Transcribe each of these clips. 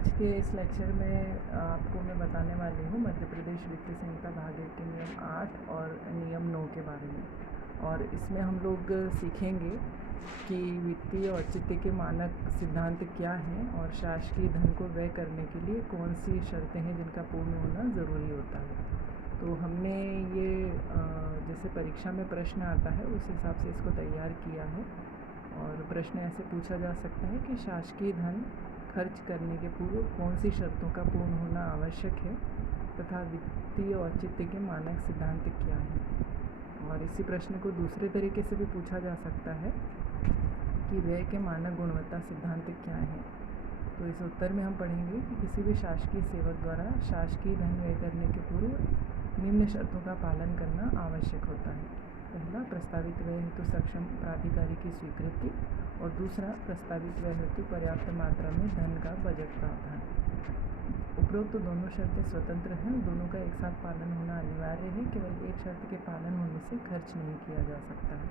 आज के इस लेक्चर में आपको मैं बताने वाली हूँ मध्य प्रदेश वित्तीय संहिता भाग 1 के नियम 8 और नियम 9 के बारे में। और इसमें हम लोग सीखेंगे कि वित्तीय औचित्य के मानक सिद्धांत क्या हैं और शासकीय धन को व्यय करने के लिए कौन सी शर्तें हैं जिनका पूर्ण होना ज़रूरी होता है। तो हमने ये जैसे परीक्षा में प्रश्न आता है उस हिसाब से इसको तैयार किया है। और प्रश्न ऐसे पूछा जा सकता है कि शासकीय धन खर्च करने के पूर्व कौन सी शर्तों का पूर्ण होना आवश्यक है तथा वित्तीय औचित्य के मानक सिद्धांत क्या हैं। और इसी प्रश्न को दूसरे तरीके से भी पूछा जा सकता है कि व्यय के मानक गुणवत्ता सिद्धांत क्या हैं। तो इस उत्तर में हम पढ़ेंगे कि किसी भी शासकीय सेवक द्वारा शासकीय धन व्यय करने के पूर्व निम्न शर्तों का पालन करना आवश्यक होता है। पहला, प्रस्तावित व्यय हेतु सक्षम प्राधिकारी की स्वीकृति, और दूसरा, प्रस्तावित व्यय हेतु पर्याप्त मात्रा में धन का बजट प्रावधान। उपरोक्त दोनों शर्तें स्वतंत्र हैं, दोनों का एक साथ पालन होना अनिवार्य है। केवल एक शर्त के पालन होने से खर्च नहीं किया जा सकता है।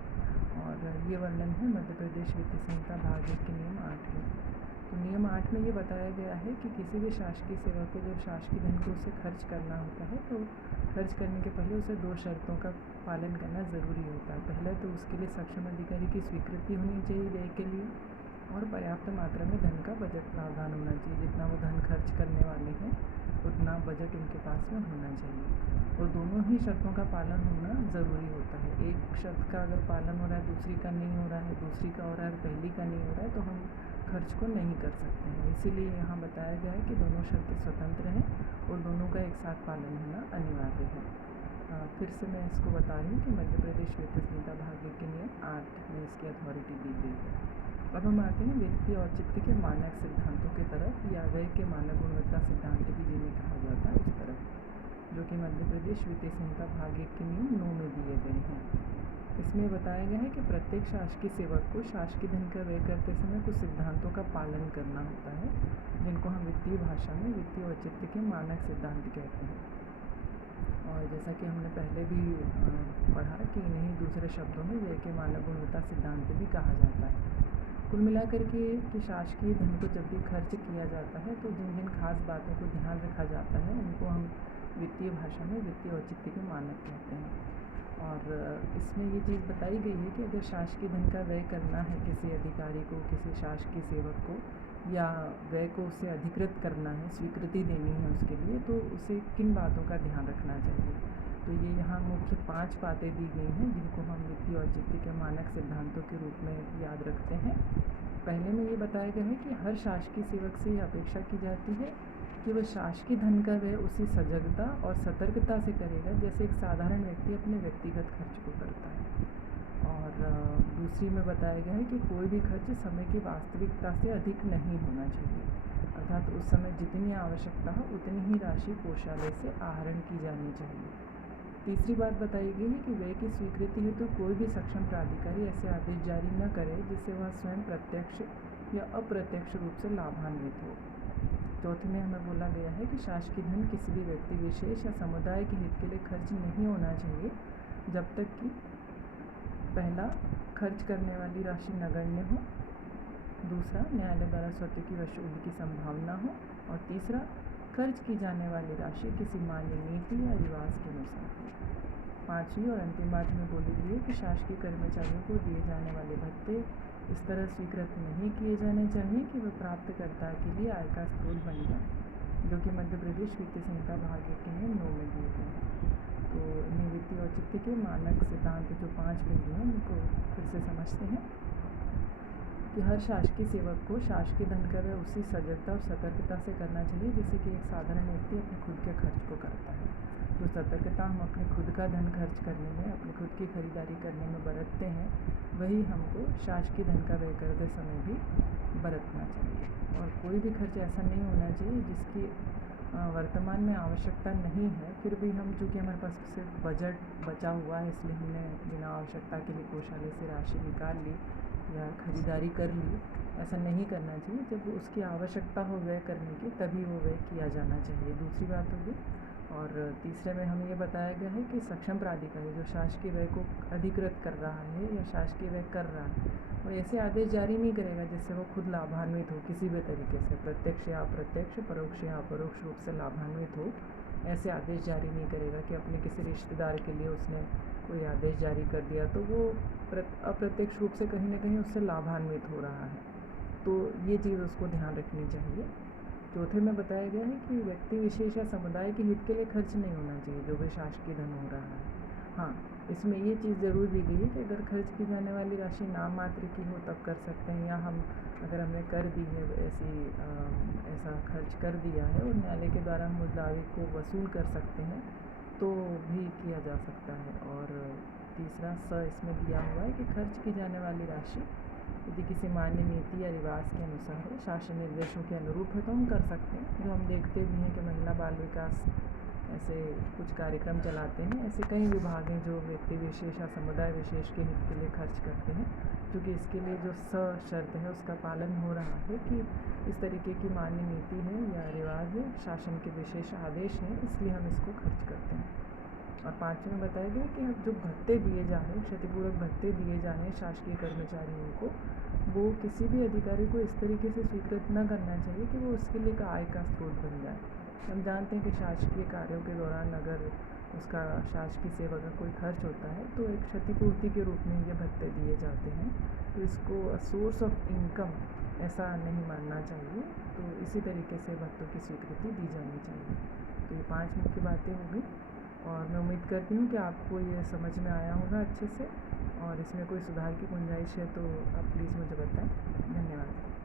और ये वर्णन है मध्य प्रदेश वित्तीय संहिता भाग 1 के नियम 8 में। तो नियम 8 में ये बताया गया है कि किसी भी शासकीय सेवक को जब शासकीय धन को उसे खर्च करना होता है तो खर्च करने के पहले उसे दो शर्तों का पालन करना ज़रूरी होता है। पहला तो उसके लिए सक्षम अधिकारी की स्वीकृति होनी चाहिए व्यय के लिए, और पर्याप्त मात्रा में धन का बजट प्रावधान होना चाहिए। जितना वो धन खर्च करने वाले हैं उतना बजट उनके पास में होना चाहिए। और दोनों ही शर्तों का पालन होना ज़रूरी होता है। एक शर्त का अगर पालन हो रहा है दूसरी का नहीं हो रहा है, दूसरी का हो रहा है पहली का नहीं हो रहा है, तो हम खर्च को नहीं कर सकते हैं। इसीलिए यहाँ बताया गया है कि दोनों शर्तें स्वतंत्र हैं और दोनों का एक साथ पालन होना अनिवार्य है। फिर से मैं इसको बता रही हूँ कि मध्य प्रदेश वित्तीय संहिता भाग 1 के नियम 8 में इसकी अथॉरिटी दी गई है। अब हम आते हैं वित्तीय औचित्य के मानक सिद्धांतों की तरफ, या व्यय के मानक गुणवत्ता सिद्धांत भी जिन्हें कहा जाता है उस तरफ, जो कि मध्य प्रदेश वित्तीय संहिता भाग 1 के नियम 9 में दिए गए हैं। इसमें बताया गया है कि प्रत्येक शासकीय सेवक को शासकीय धन का व्यय करते समय कुछ सिद्धांतों का पालन करना होता है, जिनको हम वित्तीय भाषा में वित्तीय औचित्य के मानक सिद्धांत कहते हैं। और जैसा कि हमने पहले भी पढ़ा कि इन्हीं दूसरे शब्दों में व्यय के मानक गुणवत्ता सिद्धांत भी कहा जाता है। कुल मिलाकर के कि शासकीय धन को जब भी खर्च किया जाता है तो जिन जिन खास बातों को ध्यान रखा जाता है उनको हम वित्तीय भाषा में वित्तीय औचित्य के मानक कहते हैं। और इसमें ये चीज़ बताई गई है कि अगर शासकीय धन का व्यय करना है किसी अधिकारी को, किसी शासकीय सेवक को, या व्यय को उसे अधिकृत करना है, स्वीकृति देनी है उसके लिए, तो उसे किन बातों का ध्यान रखना चाहिए। तो ये यहाँ मुख्य 5 बातें दी गई हैं जिनको हम वित्तीय औचित्य के मानक सिद्धांतों के रूप में याद रखते हैं। पहले में ये बताया गया है कि हर शासकीय सेवक से यह अपेक्षा की जाती है कि वह शासकीय धन का व्यय उसी सजगता और सतर्कता से करेगा जैसे एक साधारण व्यक्ति अपने व्यक्तिगत खर्च को करता है। और दूसरी में बताया गया है कि कोई भी खर्च समय की वास्तविकता से अधिक नहीं होना चाहिए, अर्थात उस समय जितनी आवश्यकता हो उतनी ही राशि कोषालय से आहरण की जानी चाहिए। तीसरी बात बताई गई है कि व्यय की स्वीकृति हेतु कोई भी सक्षम प्राधिकारी ऐसे आदेश जारी न करे जिससे वह स्वयं प्रत्यक्ष या अप्रत्यक्ष रूप से लाभान्वित हो। चौथी में हमें बोला गया है कि शासकीय धन किसी भी व्यक्ति विशेष या समुदाय के हित के लिए खर्च नहीं होना चाहिए जब तक कि पहला, खर्च करने वाली राशि नगण्य हो, दूसरा, न्यायालय द्वारा स्वतः की वसूली की संभावना हो, और तीसरा, खर्च की जाने वाली राशि किसी मान्य नीति या रिवाज के अनुसार हो। पाँचवीं और अंतिम बात में बोली गई है कि शासकीय कर्मचारियों को दिए जाने वाले भत्ते इस तरह स्वीकृत नहीं किए जाने चाहिए कि वे प्राप्तकर्ता के लिए आय का स्रोत बन जाए, जो कि मध्य प्रदेश वित्तीय संहिता भाग 1 के नियम 9 में दिए गए हैं। तो इन्हें वित्तीय औचित्य के मानक सिद्धांत जो 5 बिंदु हैं उनको फिर से समझते हैं कि हर शासकीय सेवक को शासकीय धन का व्यय उसी सजगता और सतर्कता से करना चाहिए जैसे कि एक साधारण व्यक्ति अपने खुद के खर्च को करता है। जो सतर्कता हम अपने खुद का धन खर्च करने में, अपनी खुद की खरीदारी करने में बरतते हैं, वही हमको शासकीय धन का व्यय करते समय भी बरतना चाहिए। और कोई भी खर्च ऐसा नहीं होना चाहिए जिसकी वर्तमान में आवश्यकता नहीं है, फिर भी हम, चूँकि हमारे पास सिर्फ बजट बचा हुआ है इसलिए हमने बिना आवश्यकता के लिए कोषालय से राशि निकाल ली या खरीदारी कर ली, ऐसा नहीं करना चाहिए। जब उसकी आवश्यकता हो व्यय करने की तभी वो व्यय किया जाना चाहिए। दूसरी बात होगी, और तीसरे में हमें ये बताया गया है कि सक्षम प्राधिकारी जो शासकीय व्यय को अधिकृत कर रहा है या शासकीय व्यय कर रहा है, वो ऐसे आदेश जारी नहीं करेगा जिससे वो खुद लाभान्वित हो किसी भी तरीके से, प्रत्यक्ष या अप्रत्यक्ष, परोक्ष या अपरोक्ष रूप से लाभान्वित हो। ऐसे आदेश जारी नहीं करेगा कि अपने किसी रिश्तेदार के लिए उसने कोई आदेश जारी कर दिया तो वो अप्रत्यक्ष रूप से कहीं ना कहीं उससे लाभान्वित हो रहा है। तो ये चीज़ उसको ध्यान रखनी चाहिए। चौथे में बताया गया है कि व्यक्ति विशेष या समुदाय के हित के लिए खर्च नहीं होना चाहिए जो भी शासकीय धन हो रहा है। हाँ, इसमें ये चीज़ ज़रूर दी गई है कि अगर खर्च की जाने वाली राशि नाम मात्र की हो तब कर सकते हैं, या अगर हमने कर दी है ऐसा खर्च कर दिया है और न्यायालय के द्वारा हम उस दावे को वसूल कर सकते हैं तो भी किया जा सकता है। और तीसरा इसमें दिया हुआ है कि खर्च की जाने वाली राशि यदि किसी मान्य नीति या रिवाज के अनुसार है, शासन निर्देशों के अनुरूप है तो हम कर सकते हैं। जो हम देखते भी हैं कि महिला बाल विकास ऐसे कुछ कार्यक्रम चलाते हैं, ऐसे कई विभाग हैं जो व्यक्ति विशेष या समुदाय विशेष के हित के लिए खर्च करते हैं, क्योंकि इसके लिए जो शर्त है उसका पालन हो रहा है कि इस तरीके की मान्य नीति है या रिवाज है, शासन के विशेष आदेश हैं, इसलिए हम इसको खर्च करते हैं। और पाँचवें में बताया गया कि जो भत्ते दिए जा रहे हैं, क्षतिपूर्वक भत्ते दिए जा रहे हैं शासकीय कर्मचारियों को, वो किसी भी अधिकारी को इस तरीके से स्वीकृत न करना चाहिए कि वो उसके लिए आय का स्रोत बन जाए। हम जानते हैं कि शासकीय कार्यों के दौरान अगर उसका शासकीय सेवा का कोई खर्च होता है तो एक क्षतिपूर्ति के रूप में ये भत्ते दिए जाते हैं, तो इसको सोर्स ऑफ इनकम ऐसा नहीं मानना चाहिए। तो इसी तरीके से भत्तों की स्वीकृति दी जानी चाहिए। तो ये 5 मुख्य बातें हो गई और मैं उम्मीद करती हूँ कि आपको ये समझ में आया होगा अच्छे से, और इसमें कोई सुधार की गुंजाइश है तो आप प्लीज़ मुझे बताएं। धन्यवाद।